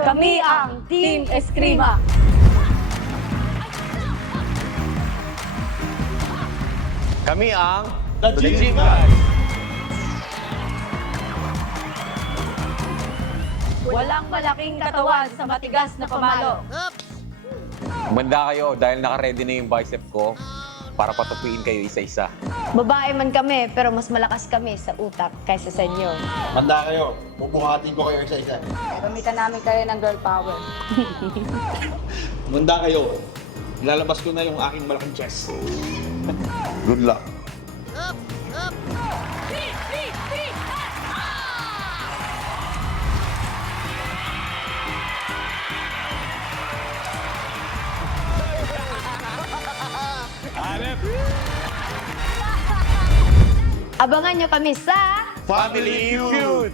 Kami ang Team Eskrima. Kami ang The Gym Guys. Walang malaking katawan sa matigas na pamalo. Manda kayo dahil naka-ready na yung bicep ko para patupuin kayo isa-isa. Babae man kami, pero mas malakas kami sa utak kaysa sa inyo. Manda kayo. Bubuhatin ko kayo isa-isa. Gamitan namin kayo ng girl power. Manda kayo. Ilalabas ko na yung aking malaking chest. Good luck. Abangan nyo kami sa Family Feud!